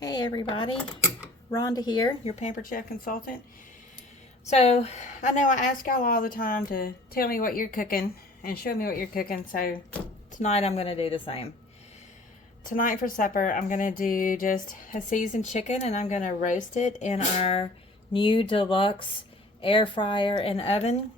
Hey everybody, Rhonda here, your Pampered Chef consultant. So I know I ask y'all all the time to tell me what you're cooking and show me what you're cooking, so tonight I'm going to do the same. Tonight for supper I'm going to do just a seasoned chicken, and I'm going to roast it in our new Deluxe air fryer and oven.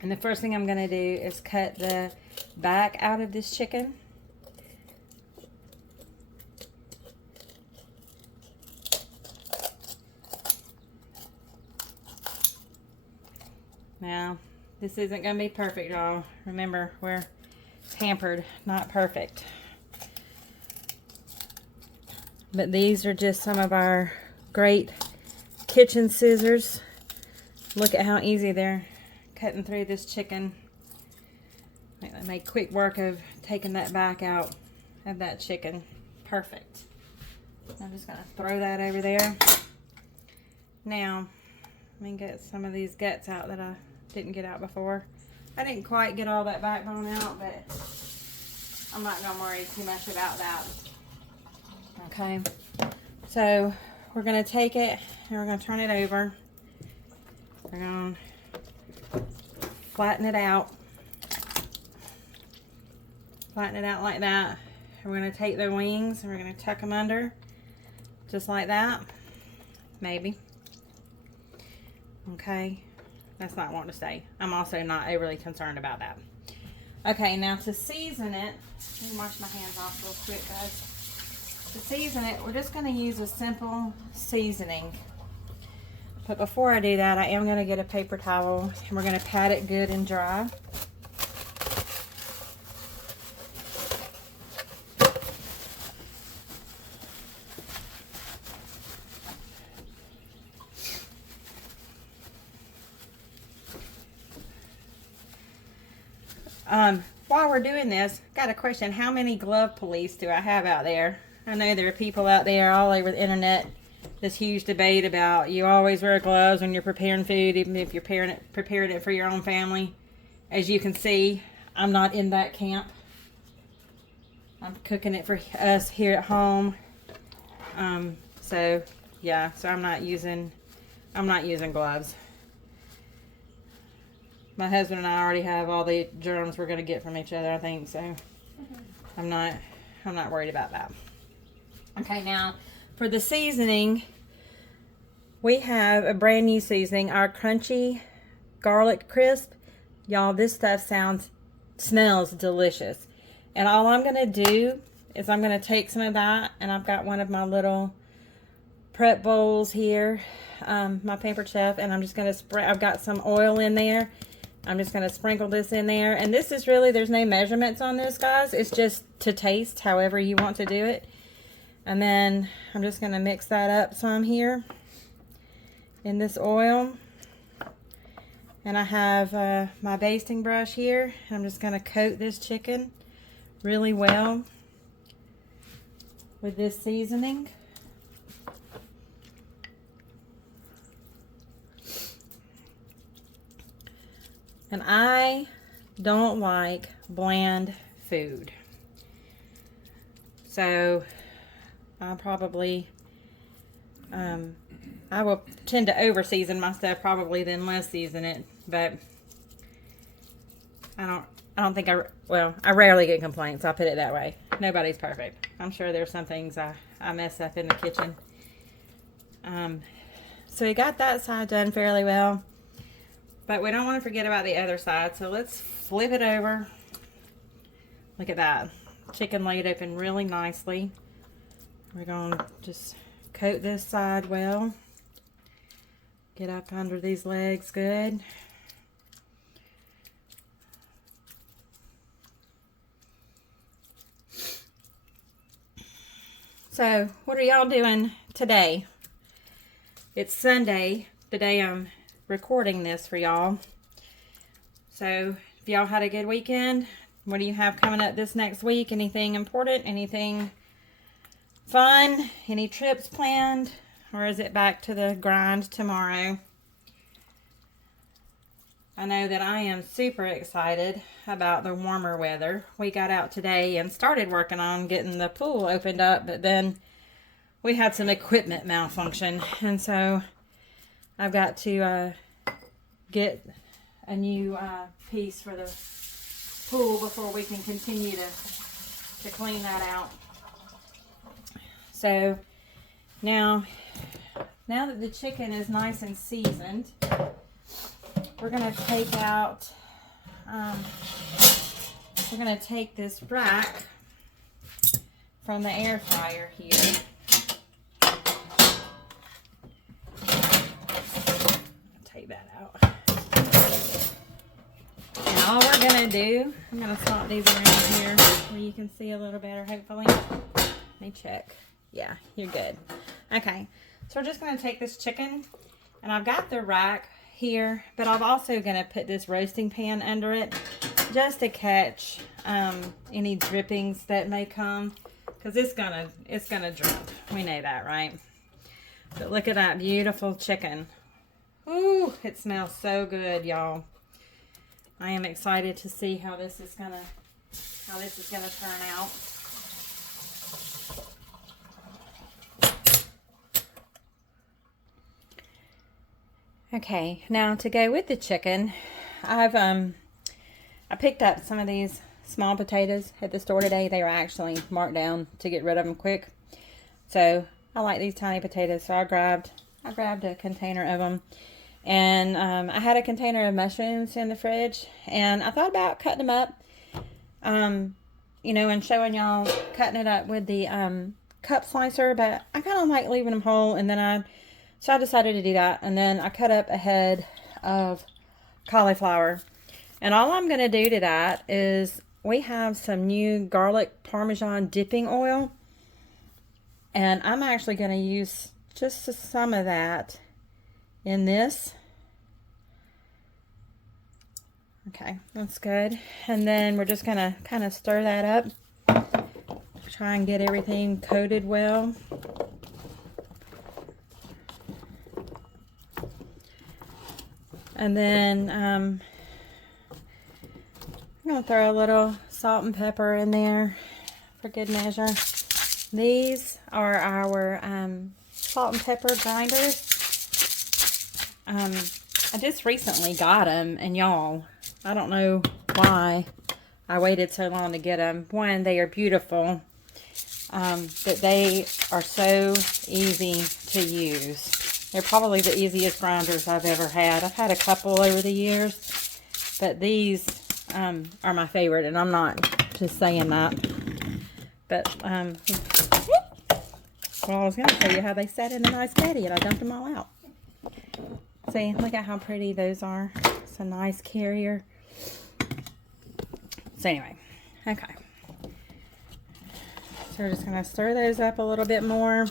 And the first thing I'm going to do is cut the back out of this chicken. Now, this isn't going to be perfect, y'all. Remember, we're pampered, not perfect. But these are just some of our great kitchen scissors. Look at how easy they're cutting through this chicken. They made quick work of taking that back out of that chicken. Perfect. I'm just going to throw that over there. Now, let me get some of these guts out that I didn't get out before. I didn't quite get all that backbone out, but I'm not going to worry too much about that. Okay, so we're going to take it and we're going to turn it over. We're going to flatten it out. Flatten it out like that. We're going to take the wings and we're going to tuck them under just like that. Maybe. Okay, that's not wanting to stay. I'm also not overly concerned about that. Okay, now to season it, let me wash my hands off real quick, guys. To season it, we're just going to use a simple seasoning. But before I do that, I am going to get a paper towel and we're going to pat it good and dry. While we're doing this, got a question. How many glove police do I have out there? I know there are people out there all over the internet. This huge debate about you always wear gloves when you're preparing food, even if you're preparing it for your own family. As you can see, I'm not in that camp. I'm cooking it for us here at home. So yeah, so I'm not using gloves. My husband and I already have all the germs we're going to get from each other, I think, so I'm not worried about that. Okay, now for the seasoning, we have a brand new seasoning, our crunchy garlic crisp. Y'all, this stuff smells delicious. And all I'm going to do is I'm going to take some of that, and I've got one of my little prep bowls here, my Pampered Chef, and I'm just going to spray. I've got some oil in there. I'm just going to sprinkle this in there. And this is really, there's no measurements on this, guys. It's just to taste however you want to do it. And then I'm just going to mix that up some here in this oil. And I have my basting brush here. I'm just going to coat this chicken really well with this seasoning. And I don't like bland food. So I probably, I will tend to over season my stuff probably than less season it. But I don't think I rarely get complaints. I'll put it that way. Nobody's perfect. I'm sure there's some things I mess up in the kitchen. So we got that side done fairly well. But we don't want to forget about the other side, so let's flip it over. Look at that. Chicken laid open really nicely. We're going to just coat this side well. Get up under these legs good. So, what are y'all doing today? It's Sunday, the day I'm recording this for y'all. So if y'all had a good weekend, what do you have coming up this next week? Anything important? Anything fun? Any trips planned? Or is it back to the grind tomorrow? I know that I am super excited about the warmer weather. We got out today and started working on getting the pool opened up, but then we had some equipment malfunction, and so I've got to get a new piece for the pool before we can continue to clean that out. So now that the chicken is nice and seasoned, we're gonna take out, we're gonna take this rack from the air fryer here. Take that out. And all we're gonna do, I'm gonna swap these around here where you can see a little better, hopefully. Let me check. Yeah, you're good. Okay, so we're just gonna take this chicken, and I've got the rack here, but I'm also gonna put this roasting pan under it just to catch any drippings that may come, because it's gonna drip. We know that, right? But look at that beautiful chicken. Ooh, it smells so good, y'all. I am excited to see how this is gonna turn out. Okay, now to go with the chicken, I picked up some of these small potatoes at the store today. They were actually marked down to get rid of them quick. So I like these tiny potatoes, so I grabbed a container of them. And I had a container of mushrooms in the fridge, and I thought about cutting them up, you know, and showing y'all cutting it up with the cup slicer, but I kind of like leaving them whole, and then so I decided to do that. And then I cut up a head of cauliflower. And all I'm going to do to that is we have some new garlic Parmesan dipping oil. And I'm actually going to use just some of that in this. Okay, that's good. And then we're just going to kind of stir that up. Try and get everything coated well. And then I'm going to throw a little salt and pepper in there for good measure. These are our salt and pepper grinders. I just recently got them, and y'all, I don't know why I waited so long to get them. One, they are beautiful, but they are so easy to use. They're probably the easiest grinders I've ever had. I've had a couple over the years, but these are my favorite, and I'm not just saying that. But, well, I was going to show you how they sat in a nice caddy, and I dumped them all out. See, look at how pretty those are. It's a nice carrier. So anyway, okay. So we're just going to stir those up a little bit more.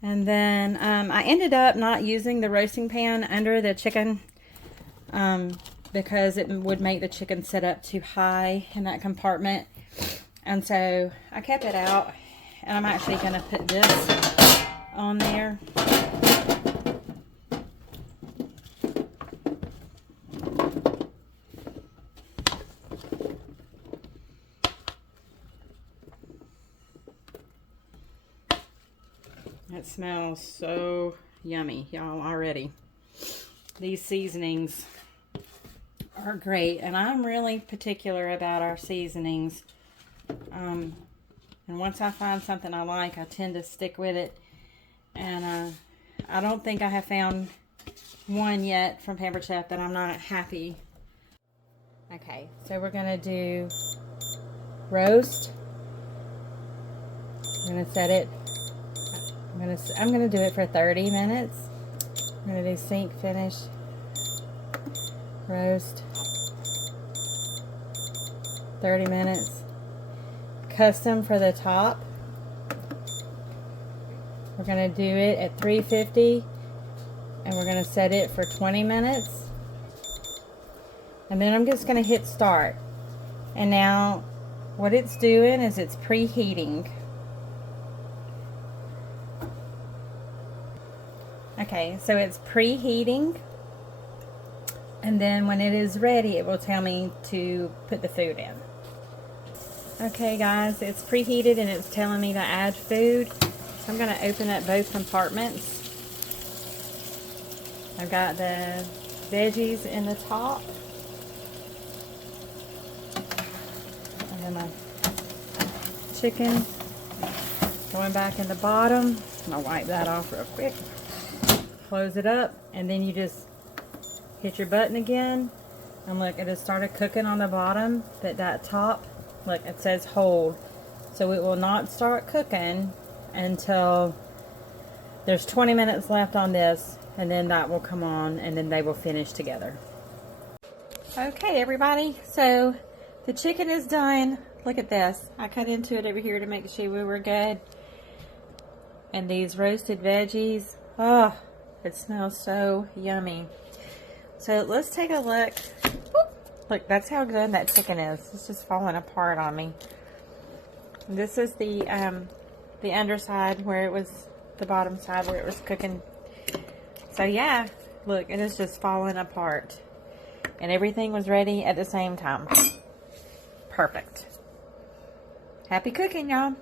And then I ended up not using the roasting pan under the chicken because it would make the chicken sit up too high in that compartment. And so I kept it out, and I'm actually going to put this on there. It smells so yummy, y'all, already. These seasonings are great, and I'm really particular about our seasonings. And once I find something I like, I tend to stick with it. And I don't think I have found one yet from Pampered Chef that I'm not happy. Okay, so we're gonna do roast. I'm gonna set it. I'm gonna do it for 30 minutes. I'm gonna do sink, finish, roast, 30 minutes. Custom for the top. We're gonna do it at 350, and we're gonna set it for 20 minutes. And then I'm just gonna hit start. And now what it's doing is it's preheating. Okay, so it's preheating, and then when it is ready, it will tell me to put the food in. Okay guys, it's preheated and it's telling me to add food. I'm going to open up both compartments. I've got the veggies in the top. And then my chicken going back in the bottom. I'm going to wipe that off real quick. Close it up, and then you just hit your button again. And look, it has started cooking on the bottom, but that top, look, it says hold. So it will not start cooking until there's 20 minutes left on this, and then that will come on, and then they will finish together. Okay, everybody, so the chicken is done. Look at this. I cut into it over here to make sure we were good. And these roasted veggies, oh, it smells so yummy. So let's take a look. Look, that's how good that chicken is. It's just falling apart on me. This is the underside where it was, the bottom side where it was cooking. So yeah, look, it is just falling apart. And everything was ready at the same time. Perfect. Happy cooking, y'all.